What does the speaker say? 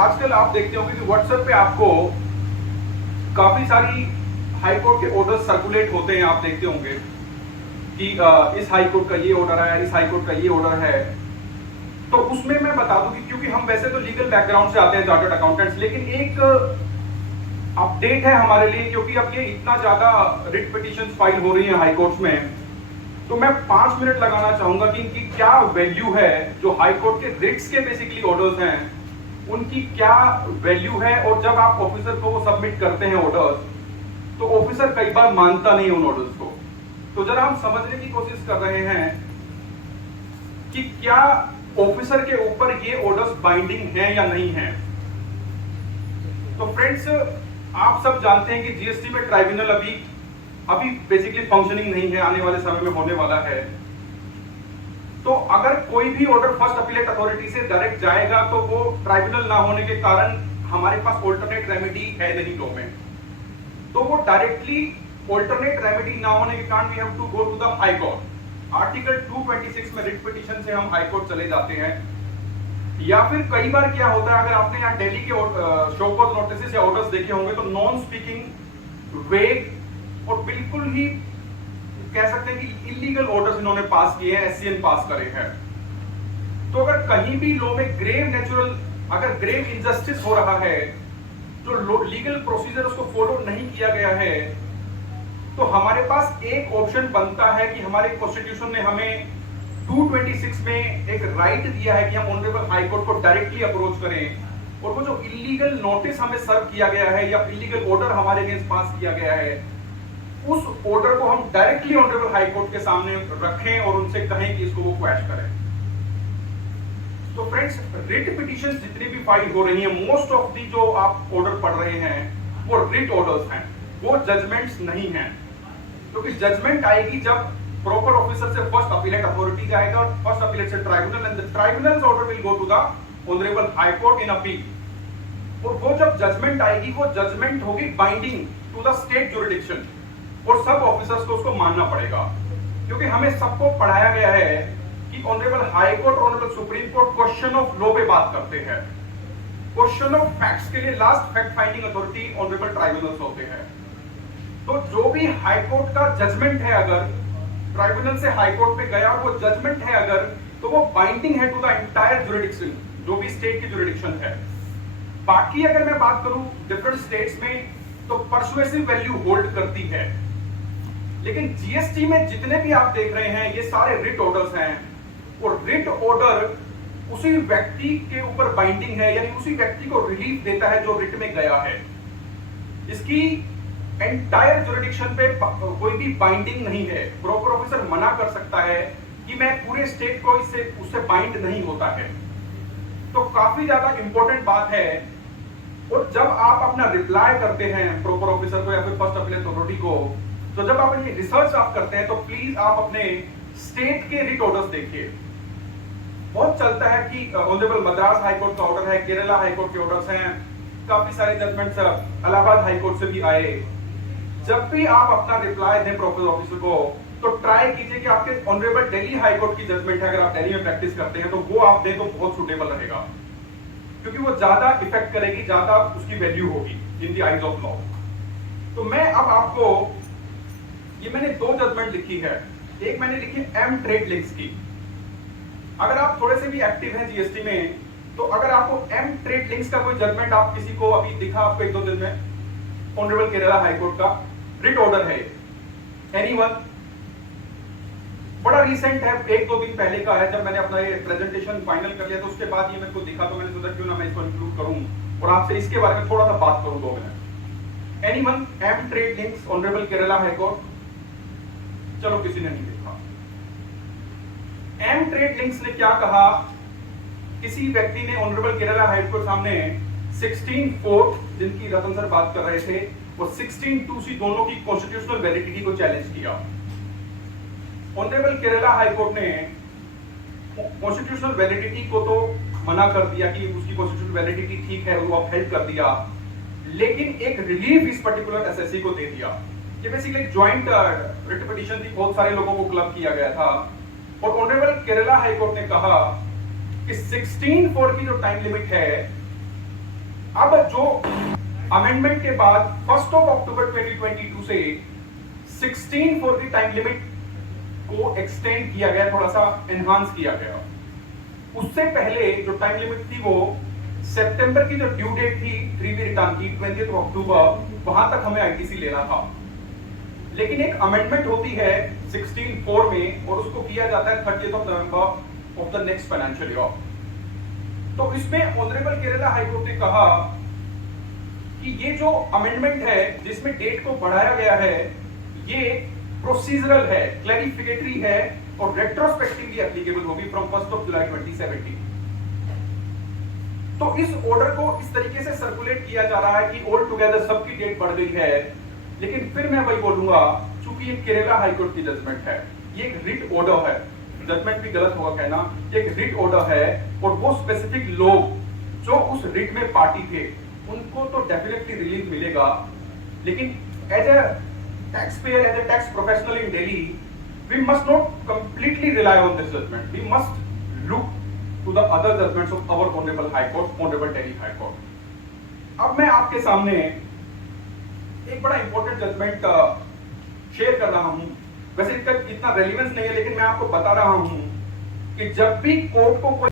आजकल आप देखते होंगे कि व्हाट्सएप पे आपको काफी सारी हाई कोर्ट के ऑर्डर सर्कुलेट होते हैं। आप देखते होंगे कि इस हाई कोर्ट का ये ऑर्डर है, इस हाई कोर्ट का ये ऑर्डर है। तो उसमें मैं बता दूं कि क्योंकि हम वैसे तो लीगल बैकग्राउंड से आते हैं, चार्टर्ड अकाउंटेंट्स, लेकिन एक अपडेट है हमारे लिए, क्योंकि अब ये इतना ज्यादा रिट पिटीशंस फाइल हो रही हैं हाई कोर्ट्स में, तो मैं 5 मिनट लगाना चाहूंगा कि इनकी क्या वैल्यू है। जो हाई कोर्ट के रिट्स के बेसिकली ऑर्डर्स हैं उनकी क्या वैल्यू है, और जब आप ऑफिसर को वो सबमिट करते हैं ऑर्डर्स, तो ऑफिसर कई बार मानता नहीं उन ऑर्डर्स को। तो जरा हम समझने की कोशिश कर रहे हैं कि क्या ऑफिसर के ऊपर ये ऑर्डर्स बाइंडिंग हैं या नहीं हैं। तो फ्रेंड्स, आप सब जानते हैं कि जीएसटी में ट्राइब्यूनल अभी बेसिकली फंक्शनिंग नहीं है, आने वाले समय में होने वाला है। तो अगर कोई भी ऑर्डर फर्स्ट अपीलेट अथॉरिटी से डायरेक्ट जाएगा तो वो ट्राइब्यूनल ना होने के कारण हमारे पास ऑल्टरनेट रेमेडी है नहीं लॉ में, तो वो डायरेक्टली ऑल्टरनेट रेमेडी ना होने के कारण we have to go to the high court. Article 226 में रिट पिटीशन से हम हाई कोर्ट चले जाते हैं। या फिर कई बार क्या होता है, अगर आपने यहाँ दिल्ली के शो कॉज नोटिस या ऑर्डर्स देखे होंगे, तो नॉन स्पीकिंग, वेग और बिल्कुल ही कह सकते हैं कि इलीगल ऑर्डर्स इन्होंने पास किए हैं, एससीएन पास करे हैं। तो अगर कहीं भी लॉ में अगर ग्रेव इनजस्टिस हो रहा है, जो लीगल प्रोसीजर उसको फॉलो नहीं किया गया है, तो हमारे पास एक ऑप्शन बनता है कि हमारे कॉन्स्टिट्यूशन ने हमें 226 में एक राइट दिया है कि हम ऑनरेबल हाई कोर्ट को डायरेक्टली अप्रोच करें, और वो जो इलीगल नोटिस हमें सर्व किया गया है या इलीगल ऑर्डर हमारे अगेंस्ट पास किया गया है, उस ऑर्डर को हम डायरेक्टली ऑनरेबल हाई कोर्ट के सामने रखें और उनसे कहें कि इसको वो क्वैश करें। तो फ्रेंड्स, रिट पिटीशन जितनी भी फाइल हो रही हैं, मोस्ट ऑफ दी जो आप ऑर्डर पढ़ रहे हैं वो रिट ऑर्डर्स हैं, वो जजमेंट्स नहीं हैं। क्योंकि जजमेंट आएगी जब प्रॉपर ऑफिसर से फर्स्ट अपीलेट अथॉरिटी जाएगा और फर्स्ट अपीलेट से tribunal, and the tribunal's order will go to the honourable high court in appeal. और वो जब जजमेंट आएगी, वो जजमेंट होगी binding to the state jurisdiction, और सब ऑफिसर्स को उसको मानना पड़ेगा। क्योंकि हमें सबको पढ़ाया गया है कि ऑनरेबल हाई कोर्ट और honourable supreme court question of law पे बात करते हैं। क्वेश्चन ऑफ फैक्ट्स के लिए last fact finding authority honourable tribunals होते हैं। तो जो भी हाई कोर्ट का जजमेंट है, अगर ट्राइब्यूनल से हाई कोर्ट पे गया और वो जजमेंट है अगर, तो वो बाइंडिंग है टू द एंटायर ज्यूरिडिक्शन, जो भी स्टेट की ज्यूरिडिक्शन है। बाकी अगर मैं बात करूं डिफरेंट स्टेट्स में, तो परसुएसिव वैल्यू होल्ड करती है। लेकिन जीएसटी में जितने भी आप देख रहे हैं, ये सारे रिट ऑर्डर्स हैं, और रिट ऑर्डर उसी व्यक्ति के ऊपर बाइंडिंग है, यानी उसी व्यक्ति को रिलीफ देता है जो रिट में गया है। इसकी एंटायर ज्यूरिडिक्शन पे कोई भी बाइंडिंग नहीं है। प्रॉपर ऑफिसर मना कर सकता है कि मैं पूरे स्टेट को उससे बाइंड नहीं होता है। तो काफी ज्यादा इंपॉर्टेंट बात है। और जब आप अपना रिप्लाई करते हैं प्रॉपर ऑफिसर को या फिर फर्स्ट अपीलेट अथॉरिटी को, तो जब आप अपनी रिसर्च आप करते हैं, तो प्लीज आप अपने स्टेट के रिट ऑर्डर्स देखिए। बहुत चलता है कि ऑनरेबल मद्रास हाई कोर्ट का ऑर्डर है, केरला हाई कोर्ट के ऑर्डर्स हैं, काफी सारे जजमेंट्स इलाहाबाद हाई कोर्ट से भी आए। जब भी आप अपना रिप्लाई दें प्रॉपर ऑफिसर को, तो ट्राई कीजिए कि आपके ऑनरेबल दिल्ली हाई कोर्ट की जजमेंट है, अगर आप दिल्ली में प्रैक्टिस करते हैं, तो वो आप दें तो बहुत सुटेबल रहेगा, क्योंकि वो ज्यादा इफेक्ट करेगी, ज्यादा उसकी वैल्यू होगी in the eyes of law. तो मैं अब आपको, ये मैंने 2 जजमेंट लिखी है। एक मैंने लिखी एम ट्रेड लिंक्स की। अगर आप थोड़े से भी एक्टिव हैं जीएसटी में, तो अगर आपको एम ट्रेड लिंक्स का कोई जजमेंट आप किसी को अभी दिखा आपको 1-2 दिन में, ऑनरेबल केरला हाई कोर्ट का रिट ऑर्डर है, एनीवन? बड़ा रीसेंट है, 1-2 दिन पहले का है, जब मैंने अपना ये प्रेजेंटेशन फाइनल कर लिया, तो उसके बाद ये मेरे को दिखा, तो मैंने सोचा क्यों ना मैं इसको इंक्लूड करूं और आपसे इसके बारे में थोड़ा सा बात करूं 2 minute. Anyone M trade links, honourable Kerala high court? चलो, किसी ने नहीं देखा। एम ट्रेड लिंक्स ने क्या कहा, किसी व्यक्ति ने ऑनरेबल केरला हाई कोर्ट सामने 16(4), जिनकी रतन सर बात कर रहे थे, और 16(2)C दोनों की कॉन्स्टिट्यूशनल वैलिडिटी को चैलेंज किया। ऑनरेबल केरला हाई कोर्ट ने कॉन्स्टिट्यूशनल वैलिडिटी को तो मना कर दिया कि उसकी कॉन्स्टिट्यूशनल वैलिडिटी ठीक है, वो अपहेल्ड कर दिया, लेकिन एक रिलीफ इस पर्टिकुलर एसएससी को दे दिया। ये बेसिकली एक ज्वाइंट रिट पिटीशन थी, बहुत सारे लोगों को क्लब किया गया था, और ऑनरेबल केरला हाई कोर्ट ने कहा कि 16(4) की जो टाइम लिमिट है, अमेंडमेंट के बाद 1 अक्टूबर 2022 से 16 फॉर द टाइम लिमिट को एक्सटेंड किया गया, थोड़ा सा एनहांस किया गया। उससे पहले जो टाइम लिमिट थी वो सितंबर की जो ड्यू डेट थी 3B रिटर्न की 20 अक्टूबर, वहां तक हमें आईटीसी लेना था। लेकिन एक अमेंडमेंट होती है 16(4) में और उसको किया जाता है 30 November of the next financial year. तो इसमें ऑनरेबल केरला हाईकोर्ट ने कहा कि ये जो अमेंडमेंट है जिसमें डेट को बढ़ाया गया है, ये प्रोसीजरल है, क्लैरिफिकेटरी है और रेट्रोस्पेक्टिवली एप्लीकेबल होगी फ्रॉम 1 जुलाई 2017। तो इस ऑर्डर को इस तरीके से सर्कुलेट किया जा रहा है कि ऑल टुगेदर सबकी डेट बढ़ गई है। लेकिन फिर मैं वही बोलूंगा, चूंकि ये केरला हाईकोर्ट की जजमेंट है, ये एक रिट ऑर्डर है, जजमेंट भी गलत होगा कहना, एक रिट ऑर्डर है और वो स्पेसिफिक लोग जो उस रिट में पार्टी थे उनको तो डेफिनेटली रिलीफ मिलेगा। लेकिन as a tax payer, as a tax professional in Delhi, we must not completely rely on this judgment, we must look to the other judgments of our honourable high court, honourable Delhi high court. अब मैं आपके सामने एक बड़ा important judgement share कर रहा हूं। वैसे इसका इतना रेलेवेंस नहीं है, लेकिन मैं आपको बता रहा हूं कि जब भी कोर्ट को